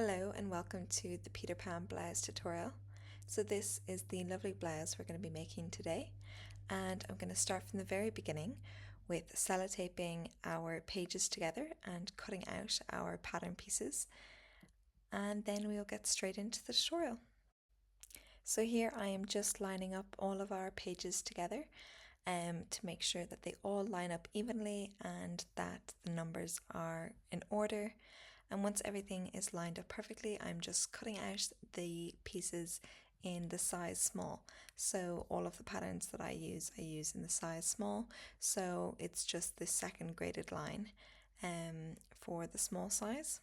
Hello and welcome to the Peter Pan Blouse tutorial. So this is the lovely blouse we're going to be making today, and I'm going to start from the very beginning with sellotaping our pages together and cutting out our pattern pieces, and then we'll get straight into the tutorial. So here I am just lining up all of our pages together to make sure that they all line up evenly and that the numbers are in order. And once everything is lined up perfectly, I'm just cutting out the pieces in the size small. So all of the patterns that I use in the size small. So it's just the second graded line for the small size.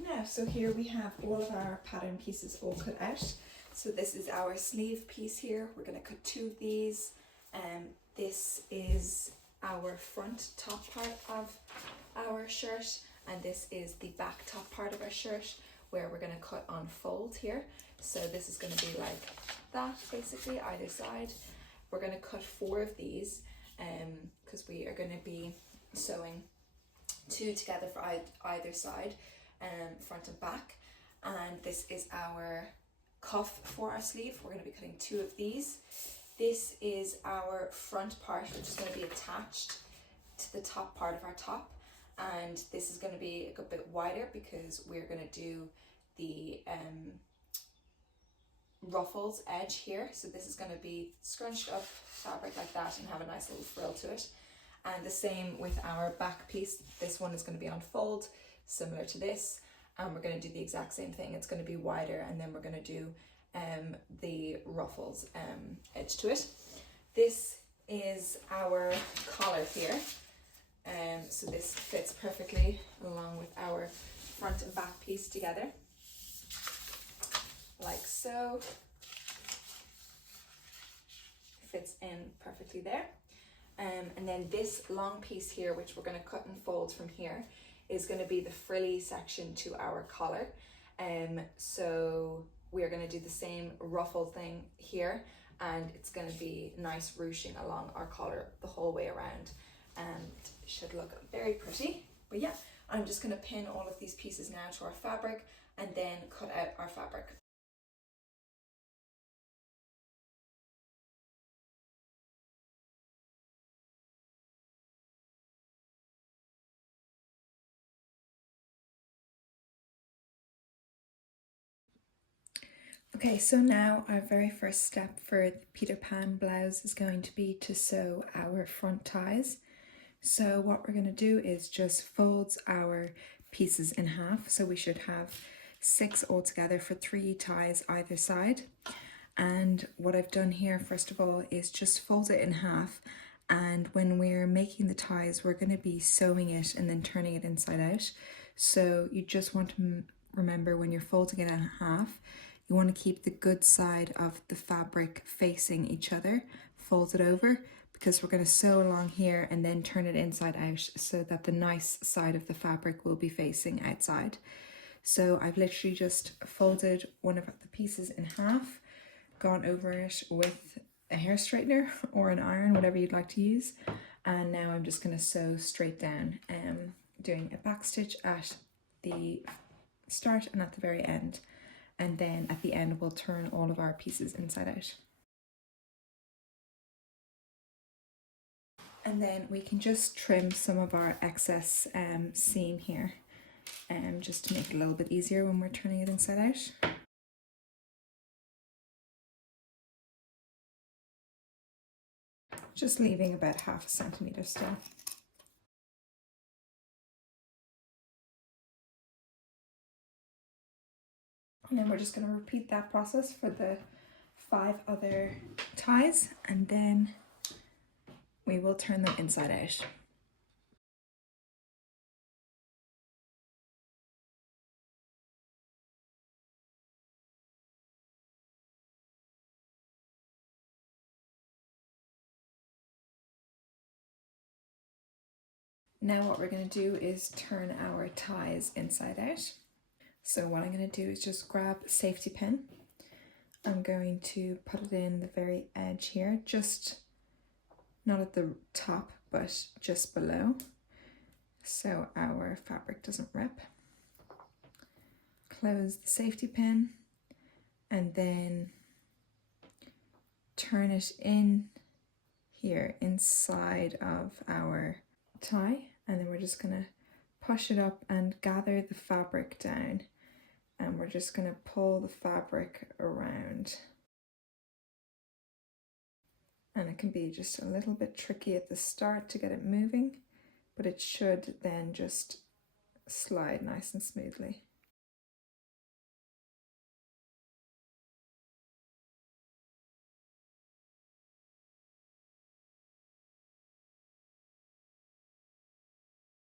Now, so here we have all of our pattern pieces all cut out. So this is our sleeve piece here. We're going to cut two of these. This is our front top part of our shirt, and this is the back top part of our shirt where we're going to cut on fold here. So this is going to be like that basically either side. We're going to cut four of these because we are going to be sewing two together for either side, front and back. And this is our cuff for our sleeve. We're going to be cutting two of these. This is our front part, which is going to be attached to the top part of our top, and this is going to be a good bit wider because we're going to do the ruffles edge here. So this is going to be scrunched up fabric like that and have a nice little frill to it. And the same with our back piece. This one is going to be on fold, similar to this, and we're going to do the exact same thing. It's going to be wider, and then we're going to do the ruffles edge to it. This is our collar here. So this fits perfectly along with our front and back piece together, like so. Fits in perfectly there. And then this long piece here, which we're going to cut and fold from here, is going to be the frilly section to our collar. So we're going to do the same ruffle thing here, and it's going to be nice ruching along our collar the whole way around, and should look very pretty. But yeah, I'm just going to pin all of these pieces now to our fabric and then cut out our fabric. Okay, so now our very first step for the Peter Pan blouse is going to be to sew our front ties. So what we're going to do is just fold our pieces in half. So we should have 6 altogether for 3 ties either side. And what I've done here, first of all, is just fold it in half. And when we're making the ties, we're going to be sewing it and then turning it inside out. So you just want to remember when you're folding it in half, you want to keep the good side of the fabric facing each other, fold it over, because we're going to sew along here and then turn it inside out so that the nice side of the fabric will be facing outside. So I've literally just folded one of the pieces in half, gone over it with a hair straightener or an iron, whatever you'd like to use, and now I'm just going to sew straight down, doing a back stitch at the start and at the very end, and then at the end we'll turn all of our pieces inside out. And then we can just trim some of our excess seam here, just to make it a little bit easier when we're turning it inside out. Just leaving about half a centimetre still. And then we're just going to repeat that process for the 5 other ties, and then we will turn them inside out. Now what we're going to do is turn our ties inside out. So what I'm going to do is just grab a safety pin. I'm going to put it in the very edge here, just not at the top, but just below, so our fabric doesn't rip. close the safety pin and then turn it in here inside of our tie, and then we're just going to push it up and gather the fabric down, and we're just going to pull the fabric around. And it can be just a little bit tricky at the start to get it moving, but it should then just slide nice and smoothly.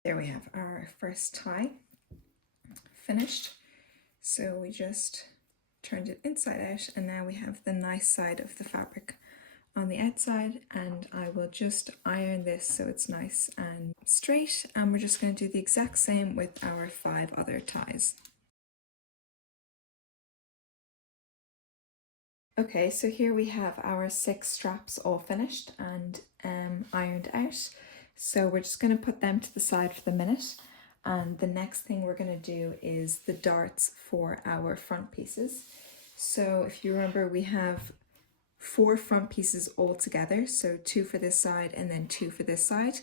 There we have our first tie finished. So we just turned it inside out, and now we have the nice side of the fabric on the outside, and I will just iron this so it's nice and straight, and we're just going to do the exact same with our 5 other ties. Okay, so here we have our 6 straps all finished and ironed out. So we're just going to put them to the side for the minute, and the next thing we're going to do is the darts for our front pieces. So if you remember, we have 4 front pieces all together, so 2 for this side and then 2 for this side,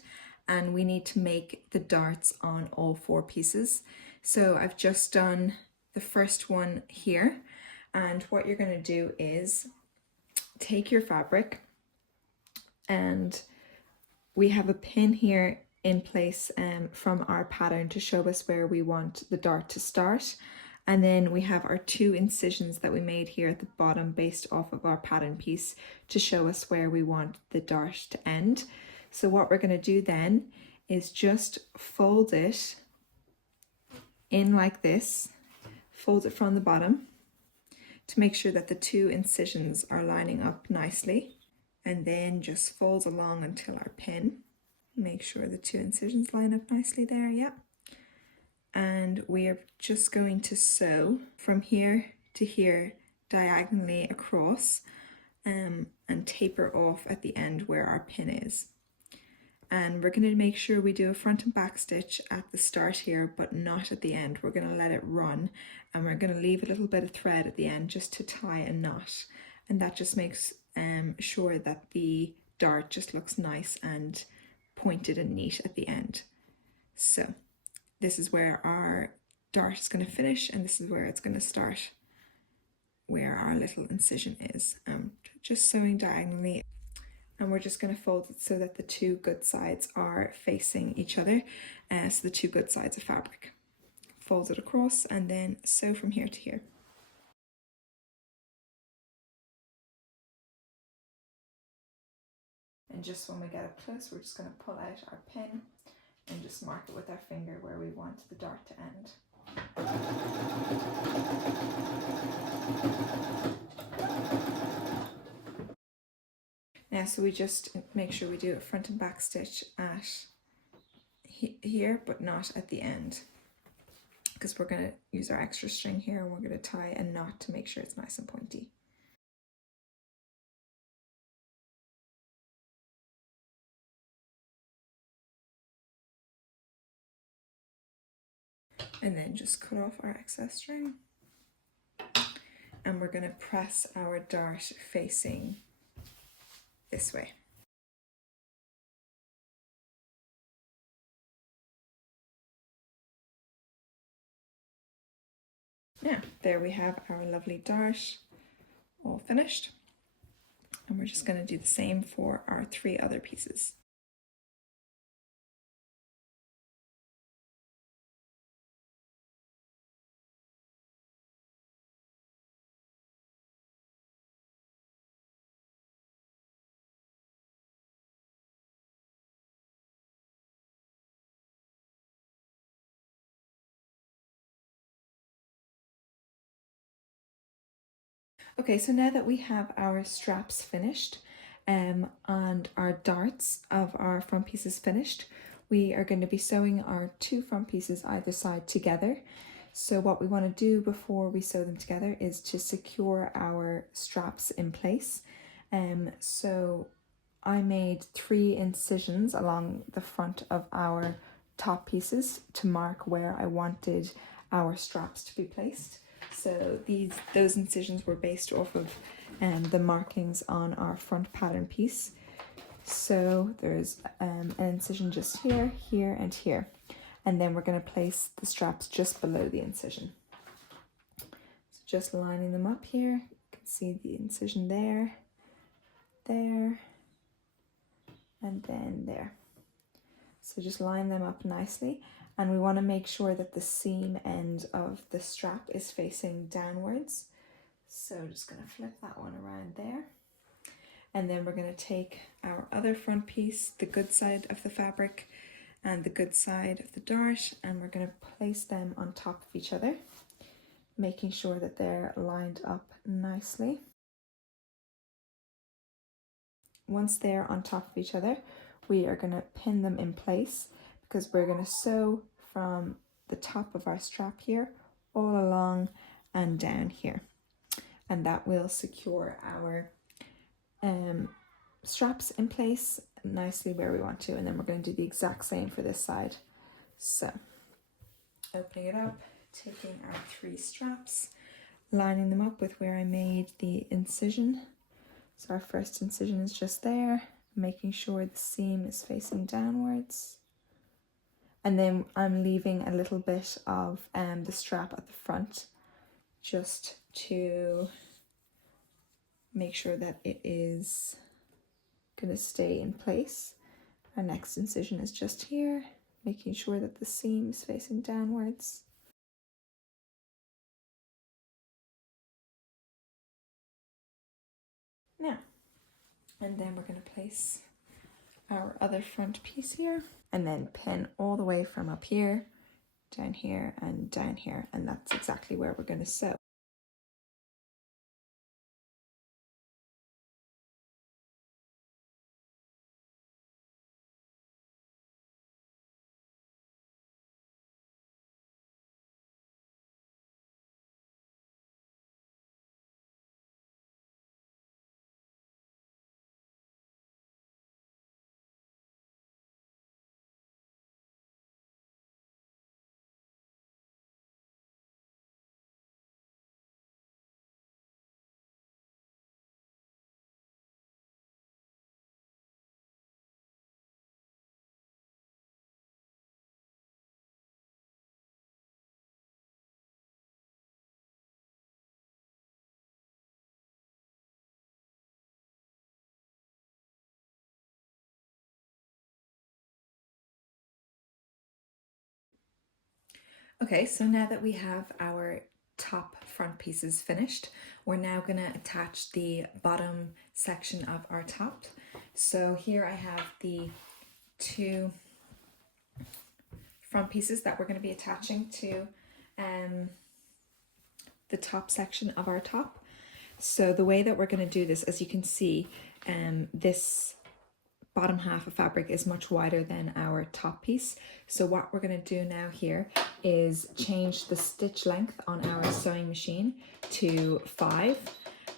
and we need to make the darts on all 4 pieces. So I've just done the first one here, and what you're going to do is take your fabric, and we have a pin here in place from our pattern to show us where we want the dart to start. And then we have our 2 incisions that we made here at the bottom based off of our pattern piece to show us where we want the dart to end. So what we're going to do then is just fold it in like this, fold it from the bottom to make sure that the 2 incisions are lining up nicely, and then just fold along until our pin. Make sure the 2 incisions line up nicely there, yeah. And we are just going to sew from here to here diagonally across, and taper off at the end where our pin is. And we're going to make sure we do a front and back stitch at the start here, but not at the end. We're going to let it run, and we're going to leave a little bit of thread at the end just to tie a knot, and that just makes sure that the dart just looks nice and pointed and neat at the end. So this is where our dart is going to finish, and this is where it's going to start, where our little incision is. Just sewing diagonally, and we're just going to fold it so that the 2 good sides are facing each other, so the 2 good sides of fabric. Fold it across and then sew from here to here. And just when we get up close, we're just going to pull out our pin and just mark it with our finger where we want the dart to end. Now, so we just make sure we do a front and back stitch at here, but not at the end, because we're going to use our extra string here, and we're going to tie a knot to make sure it's nice and pointy. And then just cut off our excess string, and we're going to press our dart facing this way. Now, there we have our lovely dart all finished, and we're just going to do the same for our 3 other pieces. Okay, so now that we have our straps finished and our darts of our front pieces finished, we are going to be sewing our 2 front pieces either side together. So what we want to do before we sew them together is to secure our straps in place. So I made 3 incisions along the front of our top pieces to mark where I wanted our straps to be placed. So those incisions were based off of the markings on our front pattern piece. So there's an incision just here, here, and here. And then we're going to place the straps just below the incision. So just lining them up here. You can see the incision there, there, and then there. So just line them up nicely. And we want to make sure that the seam end of the strap is facing downwards. So just going to flip that one around there. And then we're going to take our other front piece, the good side of the fabric and the good side of the dart, and we're going to place them on top of each other, making sure that they're lined up nicely. Once they're on top of each other, we are going to pin them in place, because we're going to sew from the top of our strap here all along and down here, and that will secure our straps in place nicely where we want to. And then we're going to do the exact same for this side. So opening it up, taking our 3 straps, lining them up with where I made the incision. So our first incision is just there, making sure the seam is facing downwards. And then I'm leaving a little bit of the strap at the front just to make sure that it is going to stay in place. Our next incision is just here, making sure that the seam is facing downwards. Now, and then we're going to place our other front piece here, and then pin all the way from up here, down here, and down here, and that's exactly where we're going to sew. Okay, so now that we have our top front pieces finished, we're now going to attach the bottom section of our top. So here I have the 2 front pieces that we're going to be attaching to the top section of our top. So the way that we're going to do this, as you can see, this bottom half of fabric is much wider than our top piece. So what we're going to do now here is change the stitch length on our sewing machine to 5,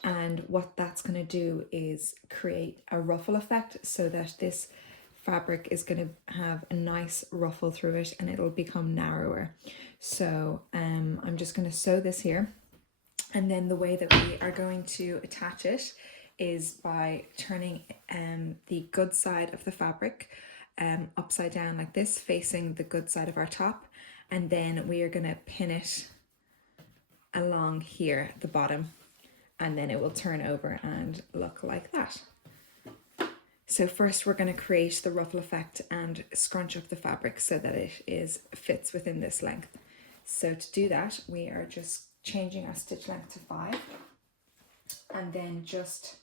and what that's going to do is create a ruffle effect so that this fabric is going to have a nice ruffle through it and it'll become narrower. So I'm just going to sew this here, and then the way that we are going to attach it is by turning the good side of the fabric upside down like this, facing the good side of our top, and then we are going to pin it along here at the bottom, and then it will turn over and look like that. So first we're going to create the ruffle effect and scrunch up the fabric so that it fits within this length. So to do that, we are just changing our stitch length to 5, and then just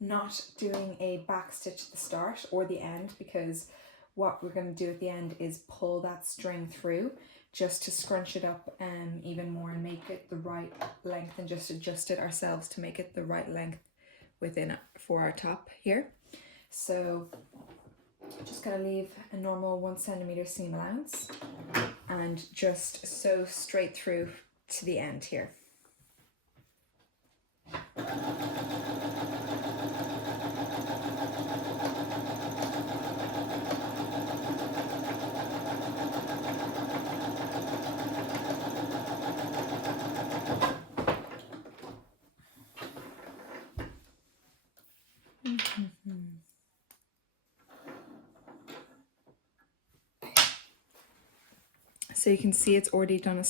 not doing a back stitch at the start or the end, because what we're going to do at the end is pull that string through just to scrunch it up even more and make it the right length, and just adjust it ourselves to make it the right length within for our top here. So just going to leave a normal 1 centimeter seam allowance and just sew straight through to the end here. So you can see it's already done a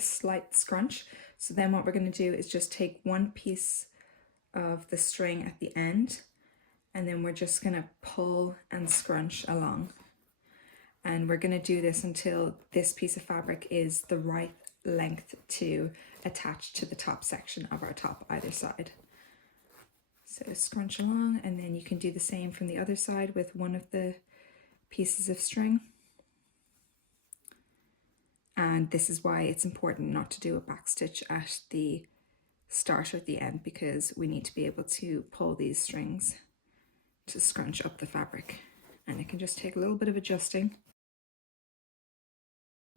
slight scrunch. So then what we're going to do is just take one piece of the string at the end, and then we're just going to pull and scrunch along. And we're going to do this until this piece of fabric is the right length to attach to the top section of our top either side. So scrunch along, and then you can do the same from the other side with one of the pieces of string. And this is why it's important not to do a back stitch at the start or at the end, because we need to be able to pull these strings to scrunch up the fabric, and it can just take a little bit of adjusting.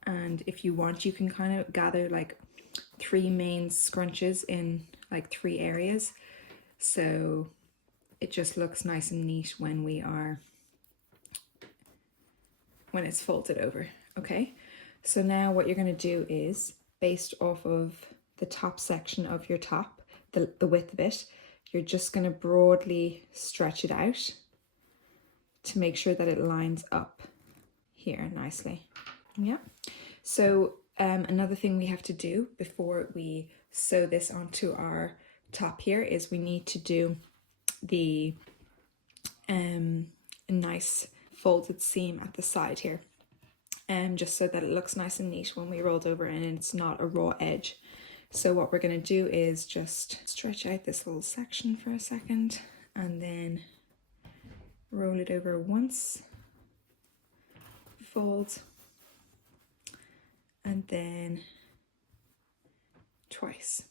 And if you want, you can kind of gather like 3 main scrunches in like 3 areas, so it just looks nice and neat when it's folded over. Okay, so now what you're going to do is, based off of the top section of your top, the width of it, you're just going to broadly stretch it out to make sure that it lines up here nicely. Yeah. So another thing we have to do before we sew this onto our top here is we need to do the nice folded seam at the side here, just so that it looks nice and neat when we rolled over and it's not a raw edge. So what we're going to do is just stretch out this little section for a second, and then roll it over once, fold, and then twice.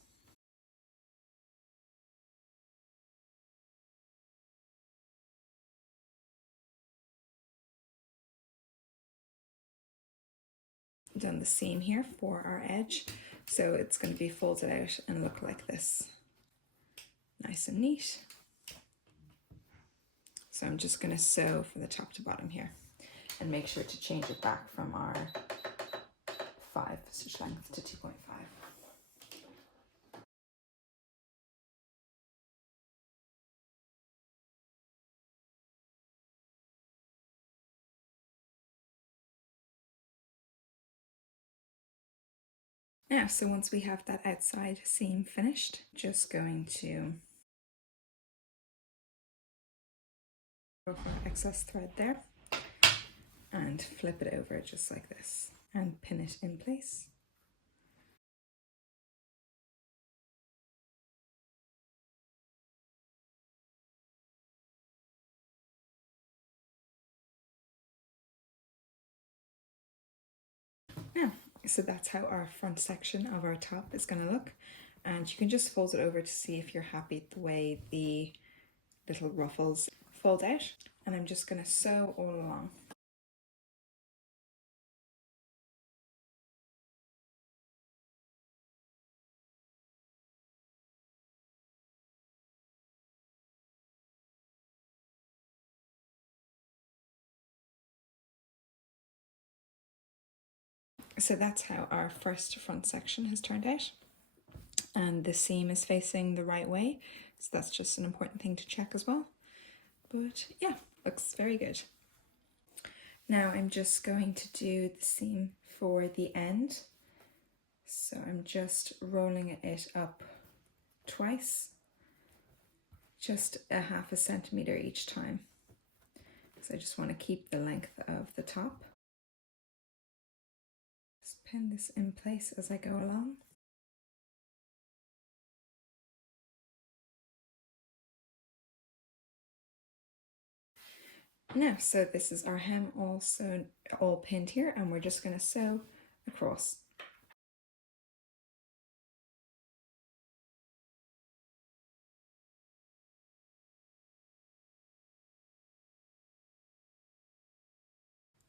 Done the seam here for our edge, so it's going to be folded out and look like this, nice and neat. So I'm just going to sew from the top to bottom here, and make sure to change it back from our 5 stitch length to 2.5. Now, so once we have that outside seam finished, just going to go for excess thread there and flip it over just like this and pin it in place. Now, so that's how our front section of our top is going to look, and you can just fold it over to see if you're happy the way the little ruffles fold out. And I'm just going to sew all along. So that's how our first front section has turned out, and the seam is facing the right way, so that's just an important thing to check as well. But yeah, looks very good. Now I'm just going to do the seam for the end, so I'm just rolling it up twice, just a ½ centimeter each time, because I just want to keep the length of the top. Just pin this in place as I go along. Now, so this is our hem all sewn, all pinned here, and we're just going to sew across.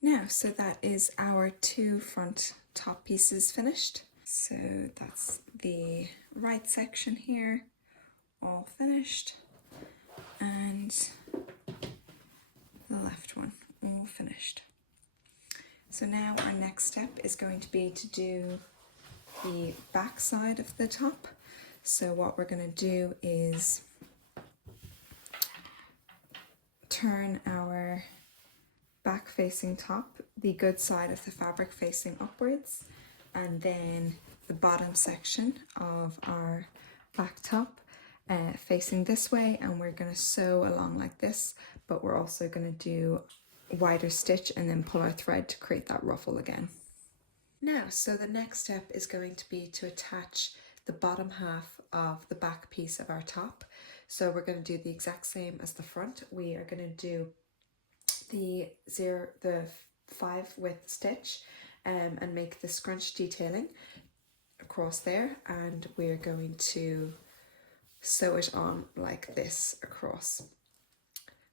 Now, so that is our 2 front top pieces finished. So that's the right section here, all finished, and the left one, all finished. So now our next step is going to be to do the back side of the top. So what we're going to do is turn our back facing top, the good side of the fabric facing upwards, and then the bottom section of our back top facing this way, and we're going to sew along like this, but we're also going to do a wider stitch and then pull our thread to create that ruffle again. Now, so the next step is going to be to attach the bottom half of the back piece of our top. So we're going to do the exact same as the front. We are going to do the 5 width stitch and make the scrunch detailing across there, and we're going to sew it on like this across.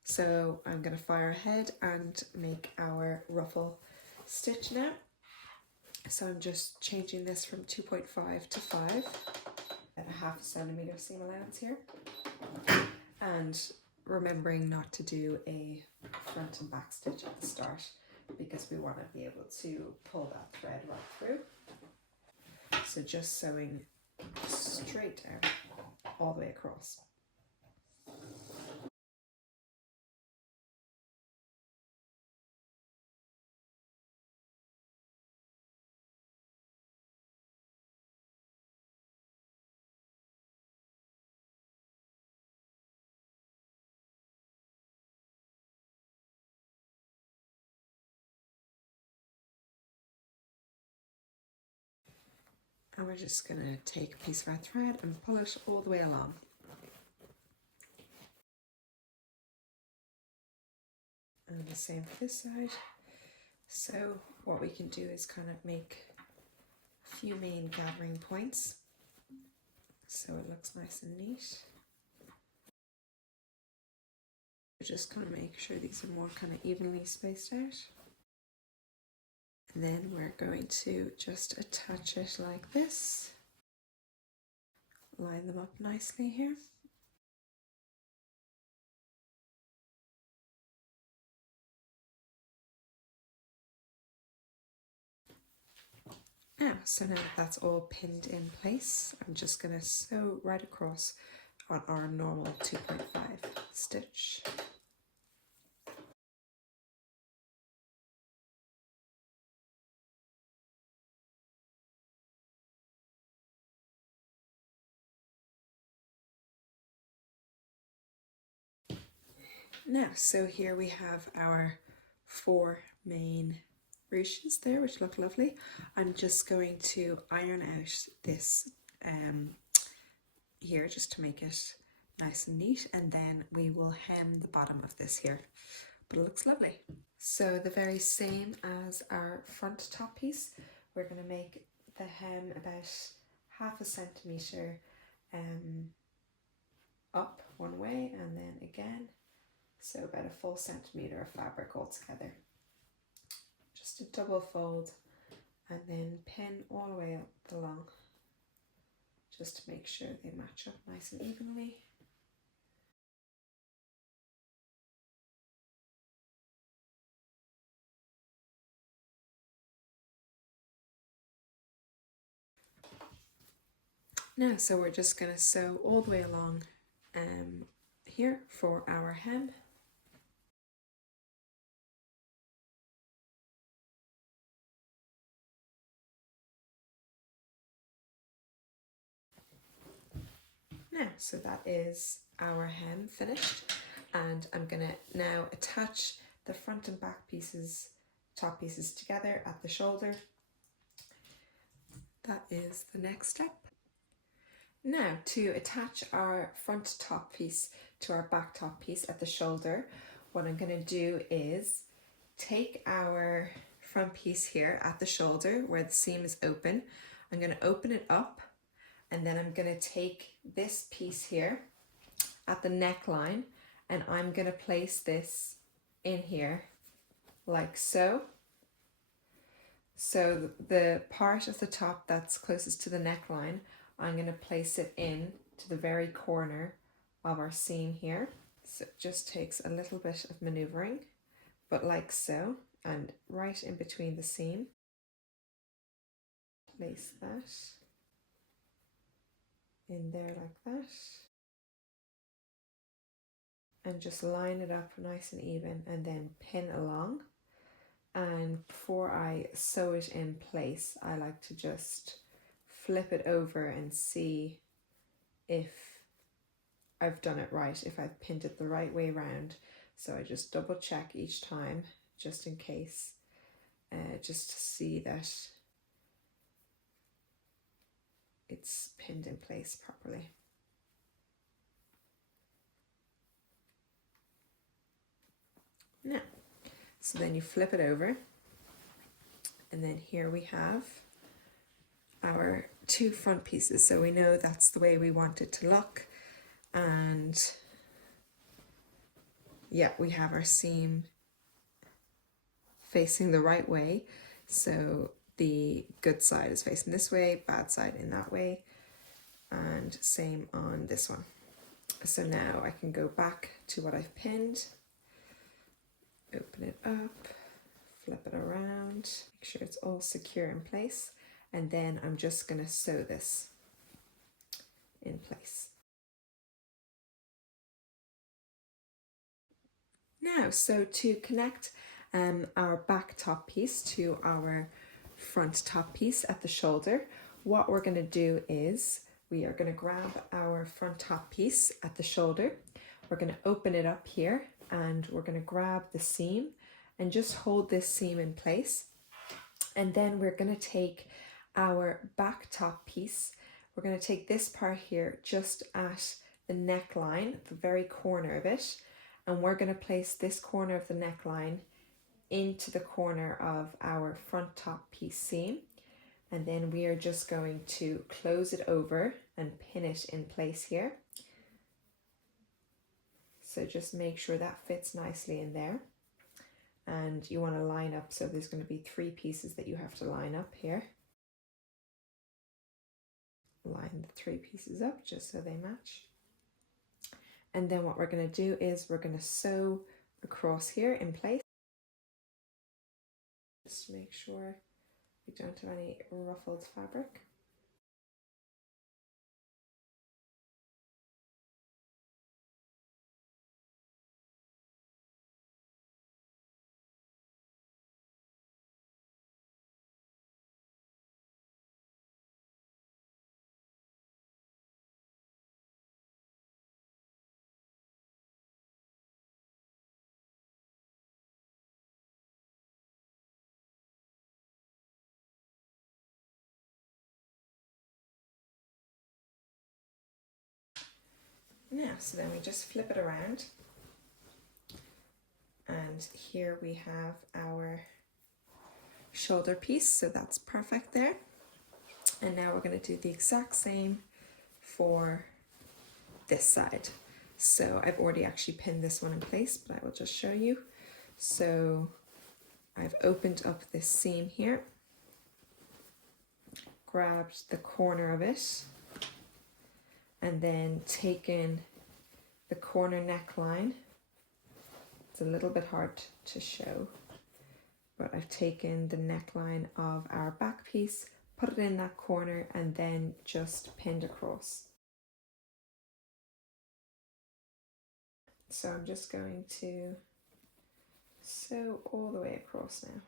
So I'm going to fire ahead and make our ruffle stitch now. So I'm just changing this from 2.5 to 5 at a 0.5 centimeter seam allowance here, and remembering not to do a front and back stitch at the start because we want to be able to pull that thread right through. So just sewing straight down all the way across. And we're just going to take a piece of our thread and pull it all the way along. And the same for this side. So what we can do is kind of make a few main gathering points so it looks nice and neat. Just kind of make sure these are more kind of evenly spaced out. And then we're going to just attach it like this. Line them up nicely here. So now that that's all pinned in place, I'm just going to sew right across on our normal 2.5 stitch. Now, so here we have our 4 main ruches there, which look lovely. I'm just going to iron out this here just to make it nice and neat, and then we will hem the bottom of this here, but it looks lovely. So the very same as our front top piece, we're going to make the hem about 0.5 centimeter up one way and then again, so about a full centimeter of fabric altogether. Just a double fold and then pin all the way up along just to make sure they match up nice and evenly. Now, so we're just going to sew all the way along here for our hem. Now, so that is our hem finished, and I'm going to now attach the front and back pieces, top pieces together at the shoulder. That is the next step. Now, to attach our front top piece to our back top piece at the shoulder, what I'm going to do is take our front piece here at the shoulder where the seam is open. I'm going to open it up, and then I'm going to take this piece here at the neckline, and I'm going to place this in here like so. So the part of the top that's closest to the neckline, I'm going to place it in to the very corner of our seam here. So it just takes a little bit of maneuvering, but like so, and right in between the seam. Place that in there like that, and just line it up nice and even, and then pin along And before I sew it in place, I like to just flip it over and see if I've done it right, if I've pinned it the right way around. So I just double check each time, just in case, just to see that it's pinned in place properly. Now, so then you flip it over, and then here we have our two front pieces. So we know that's the way we want it to look. And yeah, we have our seam facing the right way. So the good side is facing this way, bad side in that way. And same on this one. So now I can go back to what I've pinned, open it up, flip it around, make sure it's all secure in place. And then I'm just going to sew this in place. Now, so to connect our back top piece to our front top piece at the shoulder, what we're going to do is we are going to grab our front top piece at the shoulder. We're going to open it up here and we're going to grab the seam and just hold this seam in place. And then we're going to take our back top piece. We're going to take this part here just at the neckline, the very corner of it. And we're going to place this corner of the neckline into the corner of our front top piece seam. And then we are just going to close it over and pin it in place here. So just make sure that fits nicely in there. And you want to line up, so there's going to be 3 pieces that you have to line up here. Line the 3 pieces up just so they match. And then what we're going to do is we're going to sew across here in place. Just make sure we don't have any ruffled fabric. Now, so then we just flip it around, and here we have our shoulder piece, so that's perfect there. And now we're going to do the exact same for this side. So I've already actually pinned this one in place, but I will just show you. So I've opened up this seam here, grabbed the corner of it, and then taken the corner neckline. It's a little bit hard to show, but I've taken the neckline of our back piece, put it in that corner, and then just pinned across. So I'm just going to sew all the way across now.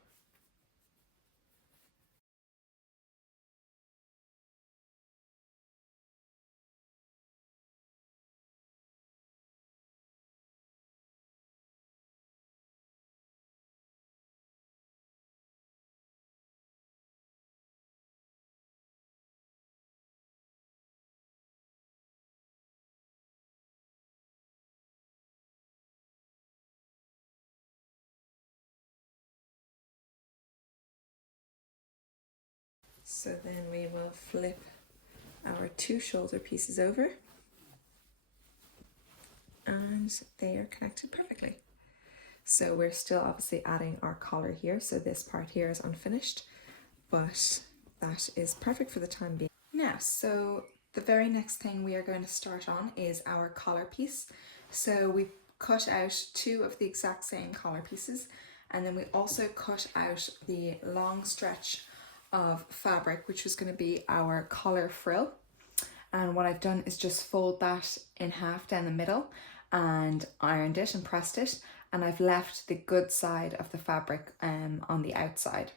So then we will flip our 2 shoulder pieces over, and they are connected perfectly. So we're still obviously adding our collar here, so this part here is unfinished, but that is perfect for the time being. Now, so the very next thing we are going to start on is our collar piece. So we cut out 2 of the exact same collar pieces, and then we also cut out the long stretch of fabric, which was going to be our collar frill. And what I've done is just fold that in half down the middle and ironed it and pressed it, and I've left the good side of the fabric on the outside.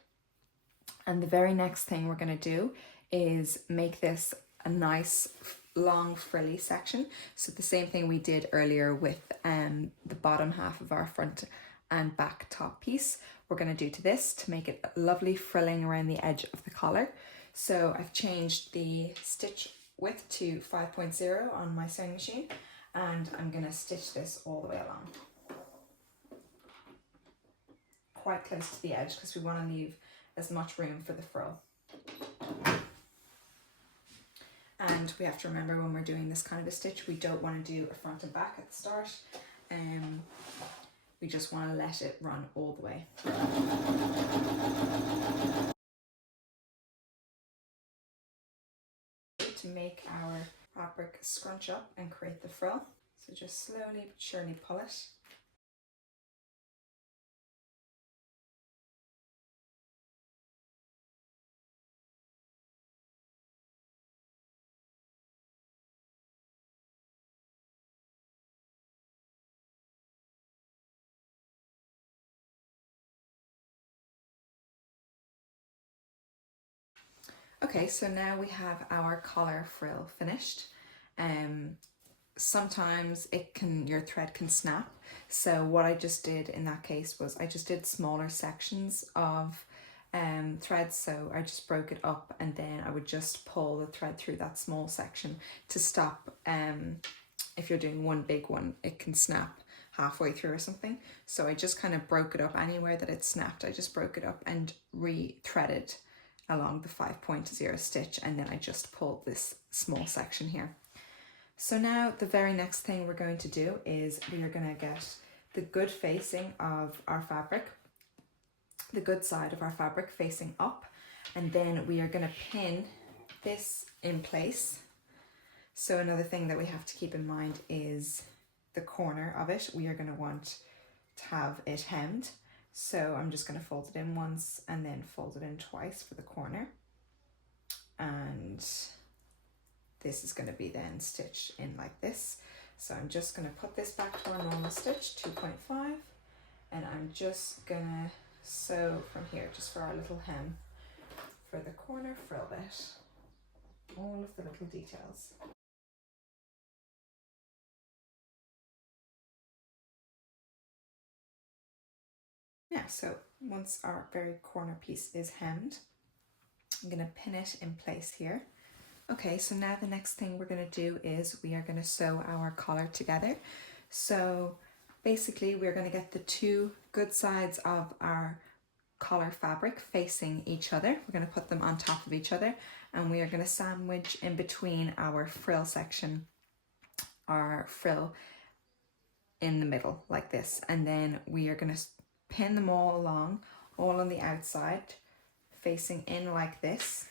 And the very next thing we're going to do is make this a nice long frilly section. So the same thing we did earlier with the bottom half of our front and back top piece, we're going to do to this to make it lovely frilling around the edge of the collar. So I've changed the stitch width to 5.0 on my sewing machine, and I'm going to stitch this all the way along, quite close to the edge, because we want to leave as much room for the frill. And we have to remember when we're doing this kind of a stitch, we don't want to do a front and back at the start. We just want to let it run all the way. To make our fabric scrunch up and create the frill, so just slowly but surely pull it. Okay, so now we have our collar frill finished. Sometimes your thread can snap. So what I just did in that case was I just did smaller sections of threads. So I just broke it up, and then I would just pull the thread through that small section to stop. If you're doing one big one, it can snap halfway through or something. So I just kind of broke it up anywhere that it snapped. I just broke it up and re-threaded along the 5.0 stitch, and then I just pulled this small section here. So now the very next thing we're going to do is we are going to get the good facing of our fabric, the good side of our fabric facing up, and then we are going to pin this in place. So another thing that we have to keep in mind is the corner of it. We are going to want to have it hemmed. So I'm just going to fold it in once and then fold it in twice for the corner. And this is going to be then stitched in like this. So I'm just going to put this back to our normal stitch, 2.5, and I'm just going to sew from here just for our little hem for the corner frill bit, all of the little details. Yeah, so once our very corner piece is hemmed, I'm going to pin it in place here. Okay, so now the next thing we're going to do is we are going to sew our collar together. So basically we're going to get the two good sides of our collar fabric facing each other. We're going to put them on top of each other, and we are going to sandwich in between our frill section, our frill in the middle like this, and then we are going to pin them all along, all on the outside, facing in like this,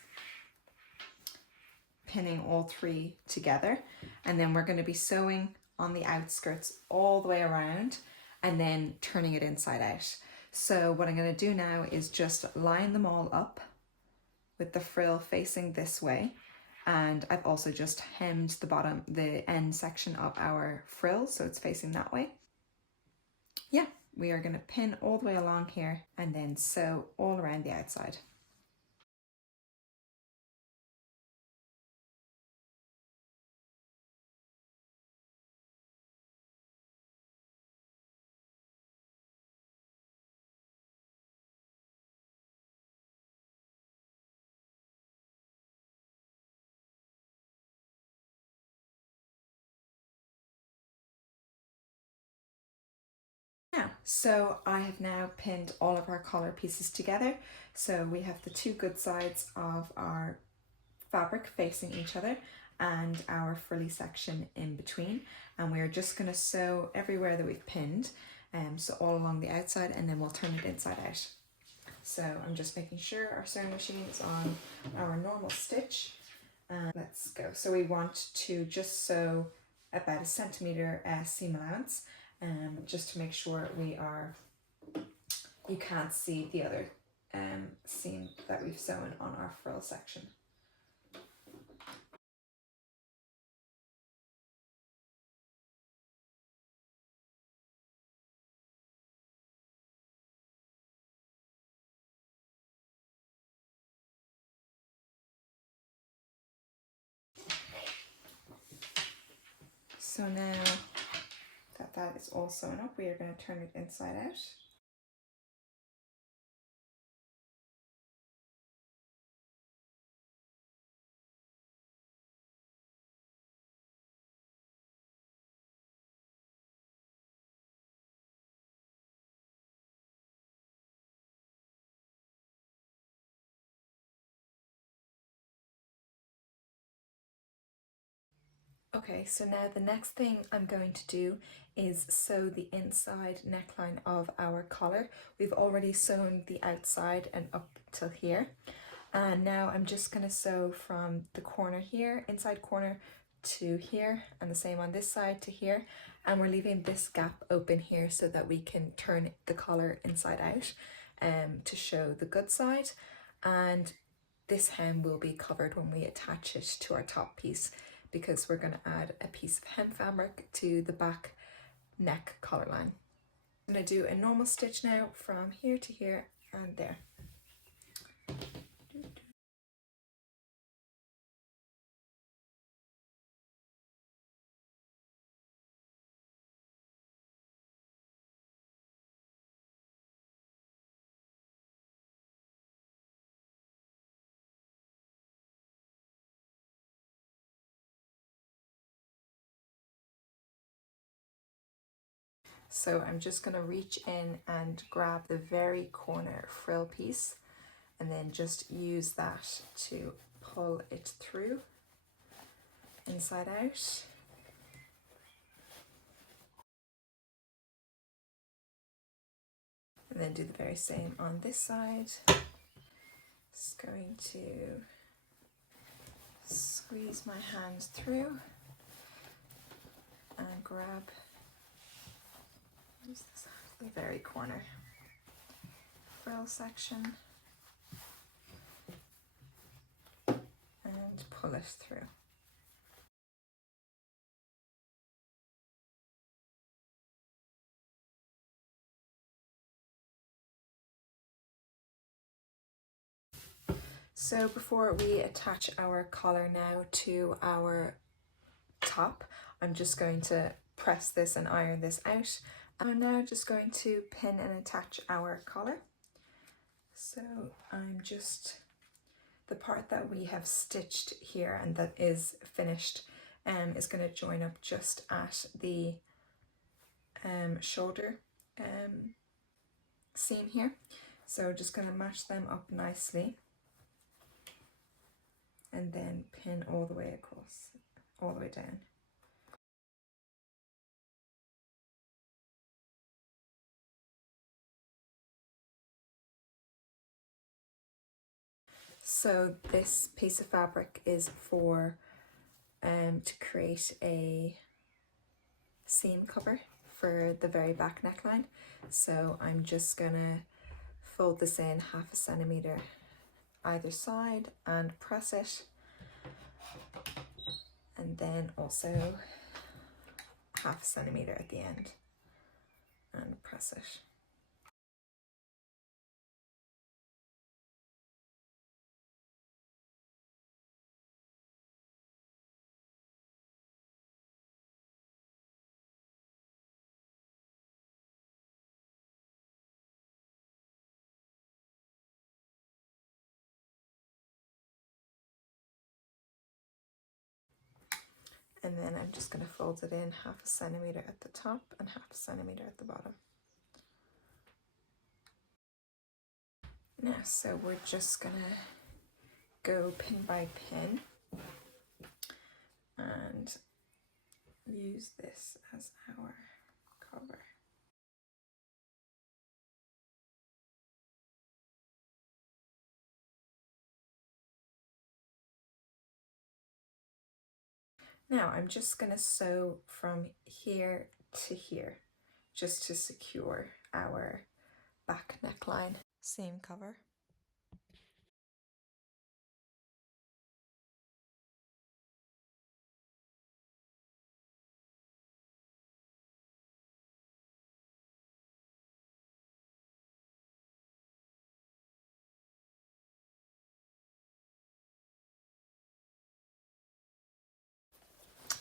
pinning all three together, and then we're going to be sewing on the outskirts all the way around and then turning it inside out. So what I'm going to do now is just line them all up with the frill facing this way, and I've also just hemmed the end section of our frill so it's facing that way. Yeah, we are going to pin all the way along here and then sew all around the outside. Now, so I have now pinned all of our collar pieces together. So we have the two good sides of our fabric facing each other and our frilly section in between, and we're just going to sew everywhere that we've pinned, so all along the outside, and then we'll turn it inside out. So I'm just making sure our sewing machine is on our normal stitch, and let's go. So we want to just sew about 1 centimeter seam allowance, just to make sure you can't see the other seam that we've sewn on our frill section. So now that that is all sewn up, we are going to turn it inside out. Okay, so now the next thing I'm going to do is sew the inside neckline of our collar. We've already sewn the outside and up till here. And now I'm just going to sew from the corner here, inside corner, to here, and the same on this side to here. And we're leaving this gap open here so that we can turn the collar inside out to show the good side. And this hem will be covered when we attach it to our top piece, because we're going to add a piece of hem fabric to the back neck collar line. I'm going to do a normal stitch now from here to here and there. So I'm just going to reach in and grab the very corner frill piece and then just use that to pull it through inside out. And then do the very same on this side. Just going to squeeze my hand through and grab the very corner frill section and pull it through. So before we attach our collar now to our top, I'm just going to press this and iron this out. I'm now just going to pin and attach our collar. So I'm just, the part that we have stitched here and that is finished is going to join up just at the shoulder seam here. So just going to match them up nicely and then pin all the way across, all the way down. So this piece of fabric is for to create a seam cover for the very back neckline. So I'm just gonna fold this in 1/2 centimeter either side and press it, and then also 1/2 centimeter at the end and press it. And then I'm just going to fold it in 1/2 centimeter at the top and 1/2 centimeter at the bottom. Now, so we're just going to go pin by pin and use this as our cover. Now I'm just going to sew from here to here just to secure our back neckline seam cover.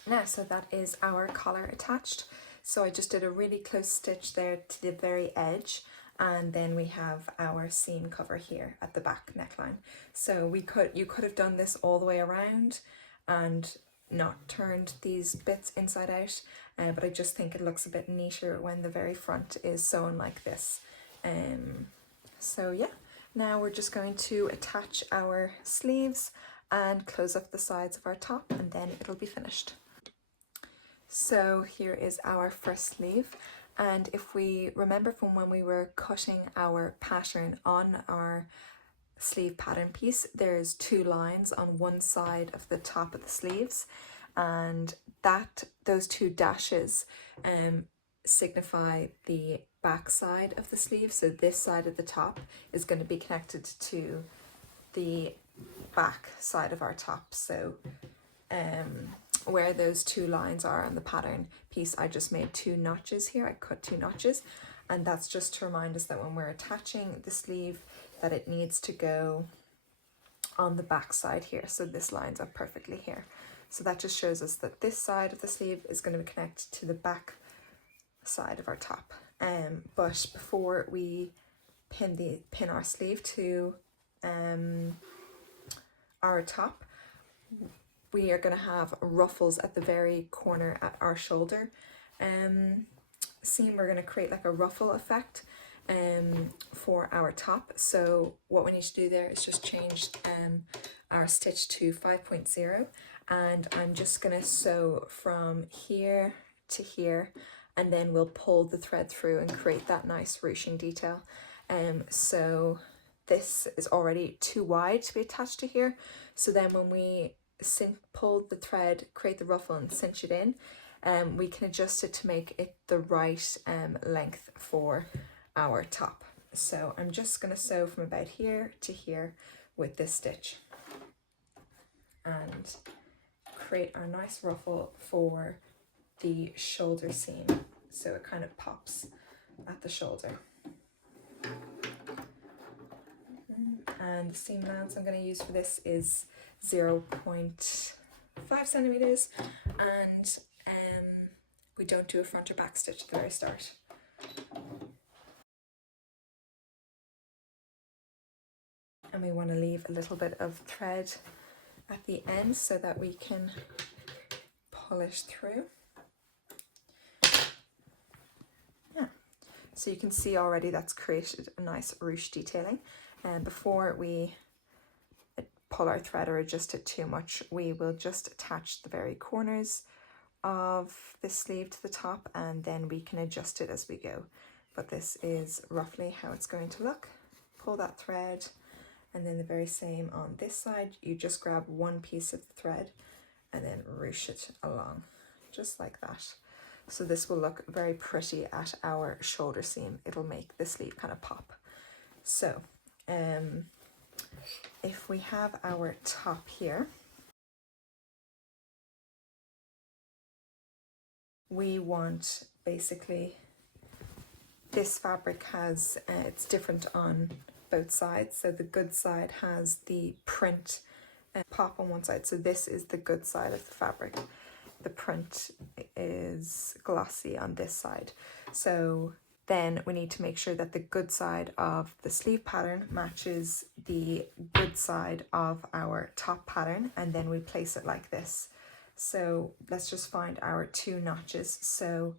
Now, so that is our collar attached. So I just did a really close stitch there to the very edge, and then we have our seam cover here at the back neckline. So you could have done this all the way around and not turned these bits inside out, but I just think it looks a bit neater when the very front is sewn like this. So yeah, now we're just going to attach our sleeves and close up the sides of our top, and then it'll be finished. So here is our first sleeve, and if we remember from when we were cutting our pattern on our sleeve pattern piece, there's two lines on one side of the top of the sleeves, and those two dashes signify the back side of the sleeve. So this side of the top is going to be connected to the back side of our top. So where those two lines are on the pattern piece, I just made two notches here. I cut two notches, and that's just to remind us that when we're attaching the sleeve, that it needs to go on the back side here. So this lines up perfectly here. So that just shows us that this side of the sleeve is going to be connected to the back side of our top. But before we pin our sleeve to our top, we are going to have ruffles at the very corner at our shoulder seam. We're going to create like a ruffle effect for our top. So what we need to do there is just change our stitch to 5.0, and I'm just going to sew from here to here, and then we'll pull the thread through and create that nice ruching detail. So this is already too wide to be attached to here, so then when we pull the thread, create the ruffle and cinch it in, we can adjust it to make it the right length for our top. So I'm just going to sew from about here to here with this stitch and create our nice ruffle for the shoulder seam, so it kind of pops at the shoulder. And the seam allowance I'm going to use for this is 0.5 centimeters, and we don't do a front or back stitch at the very start. And we want to leave a little bit of thread at the end so that we can polish through. Yeah, so you can see already that's created a nice ruche detailing. And before we pull our thread or adjust it too much, we will just attach the very corners of the sleeve to the top, and then we can adjust it as we go. But this is roughly how it's going to look. Pull that thread, and then the very same on this side. You just grab one piece of the thread and then ruche it along, just like that. So this will look very pretty at our shoulder seam. It'll make the sleeve kind of pop. So if we have our top here, we want basically, this fabric has, it's different on both sides. So the good side has the print pop on one side. So this is the good side of the fabric. The print is glossy on this side. So then we need to make sure that the good side of the sleeve pattern matches the good side of our top pattern, and then we place it like this. So let's just find our two notches. So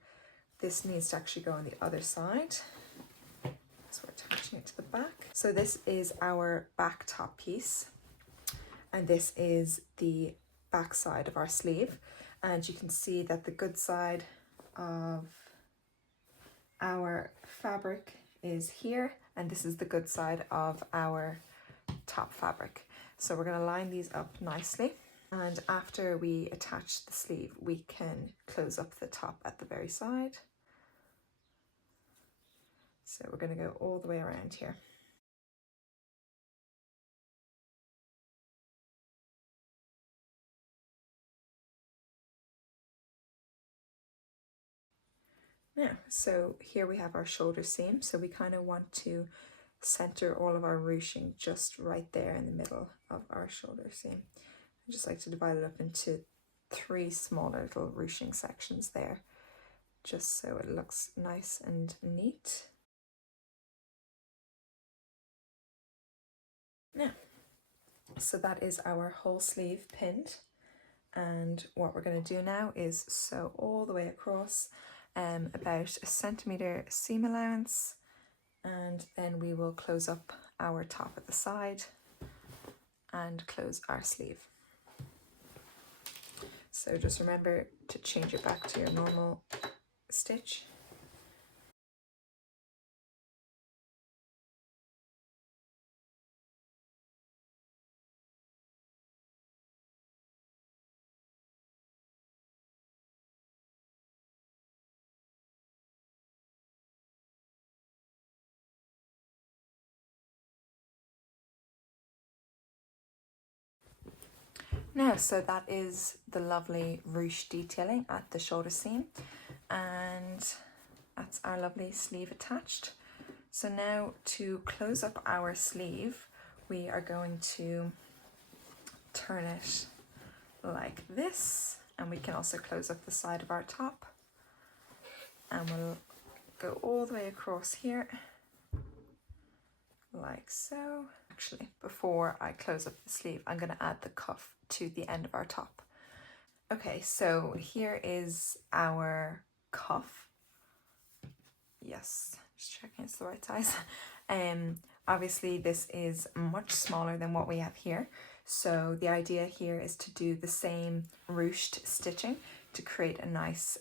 this needs to actually go on the other side. So we're attaching it to the back. So this is our back top piece, and this is the back side of our sleeve. And you can see that the good side of our fabric is here, and this is the good side of our top fabric. So we're going to line these up nicely, and after we attach the sleeve, we can close up the top at the very side. So we're going to go all the way around here. Now, so here we have our shoulder seam. So we kind of want to center all of our ruching just right there in the middle of our shoulder seam. I just like to divide it up into 3 smaller little ruching sections there, just so it looks nice and neat. Now, so that is our whole sleeve pinned, and what we're going to do now is sew all the way across, about a centimetre seam allowance, and then we will close up our top at the side and close our sleeve. So just remember to change it back to your normal stitch. Now, so that is the lovely ruche detailing at the shoulder seam, and that's our lovely sleeve attached. So now to close up our sleeve, we are going to turn it like this, and we can also close up the side of our top, and we'll go all the way across here like so. Actually, before I close up the sleeve, I'm going to add the cuff to the end of our top. Okay, so here is our cuff. Yes, just checking it's the right size. Obviously this is much smaller than what we have here, so the idea here is to do the same ruched stitching to create a nice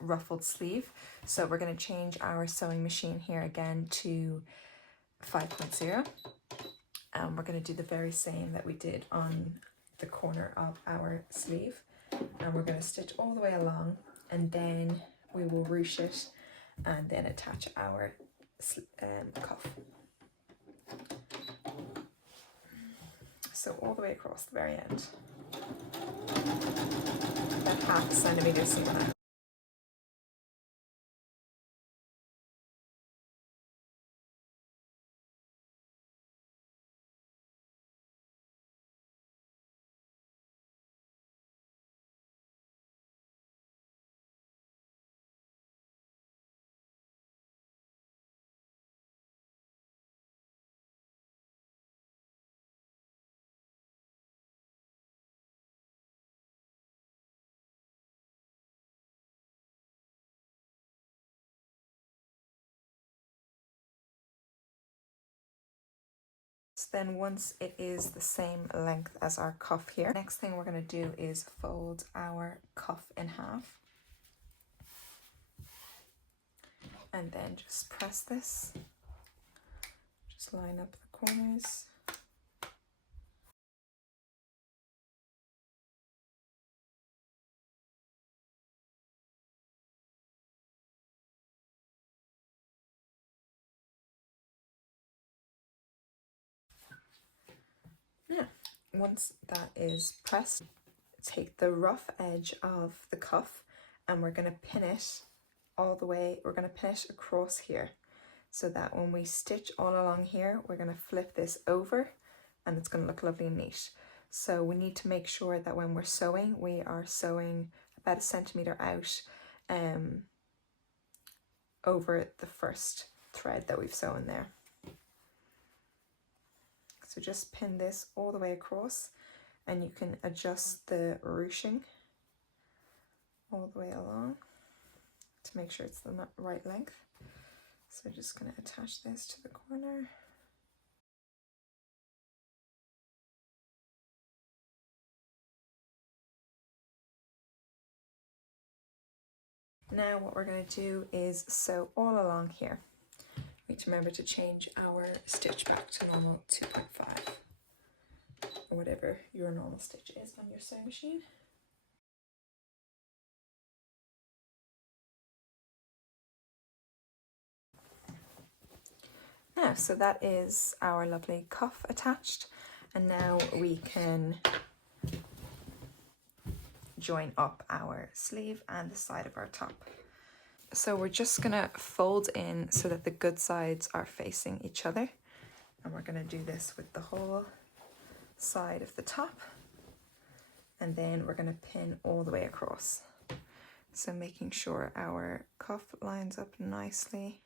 ruffled sleeve. So we're going to change our sewing machine here again to 5.0, and we're going to do the very same that we did on the corner of our sleeve, and we're going to stitch all the way along, and then we will ruche it and then attach our cuff. So all the way across the very end, about 0.5 centimetre seam allowance. Then once it is the same length as our cuff here, next thing we're going to do is fold our cuff in half, and then just press this, just line up the corners. Yeah, once that is pressed, take the rough edge of the cuff and we're going to pin it all the way, we're going to pin it across here, so that when we stitch all along here, we're going to flip this over and it's going to look lovely and neat. So we need to make sure that when we're sewing, we are sewing about 1 centimetre out over the first thread that we've sewn there. So just pin this all the way across, and you can adjust the ruching all the way along to make sure it's the right length. So just going to attach this to the corner. Now what we're going to do is sew all along here. We need to remember to change our stitch back to normal 2.5, or whatever your normal stitch is on your sewing machine. Now, so that is our lovely cuff attached, and now we can join up our sleeve and the side of our top. So we're just gonna fold in so that the good sides are facing each other, and we're gonna do this with the whole side of the top, and then we're going to pin all the way across. So making sure our cuff lines up nicely.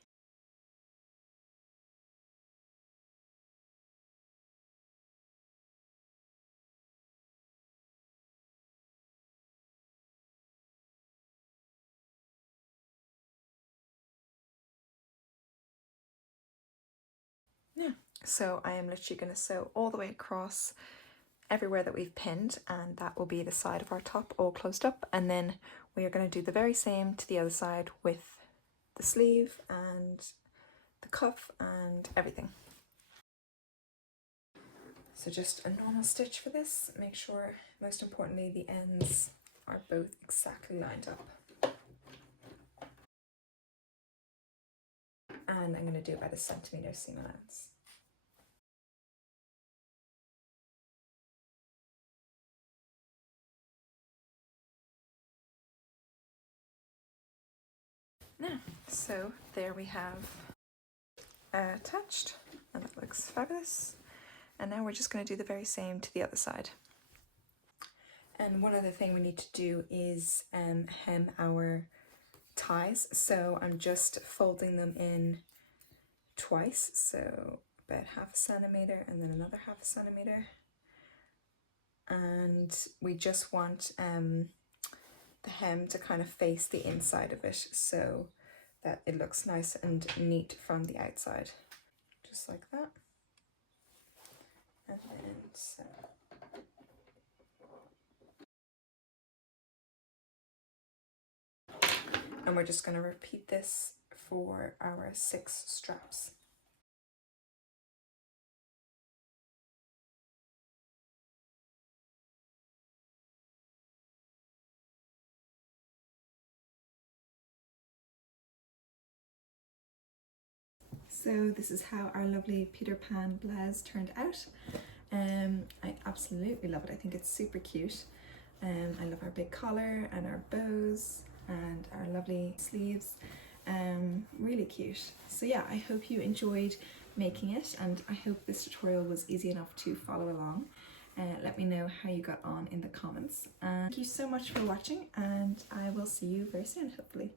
Yeah, so I am literally going to sew all the way across everywhere that we've pinned, and that will be the side of our top all closed up, and then we are going to do the very same to the other side with the sleeve and the cuff and everything. So just a normal stitch for this. Make sure, most importantly, the ends are both exactly lined up. And I'm going to do about a centimetre seam allowance. Now, so there we have attached, and that looks fabulous. And now we're just going to do the very same to the other side. And one other thing we need to do is hem our ties. So I'm just folding them in twice, so about 1/2 centimetre and then another 1/2 centimetre. And we just want the hem to kind of face the inside of it so that it looks nice and neat from the outside, just like that. And then so. And we're just going to repeat this for our 6 straps. So this is how our lovely Peter Pan blouse turned out. I absolutely love it. I think it's super cute. I love our big collar and our bows and our lovely sleeves. Really cute. So yeah, I hope you enjoyed making it, and I hope this tutorial was easy enough to follow along. Let me know how you got on in the comments. Thank you so much for watching, and I will see you very soon, hopefully.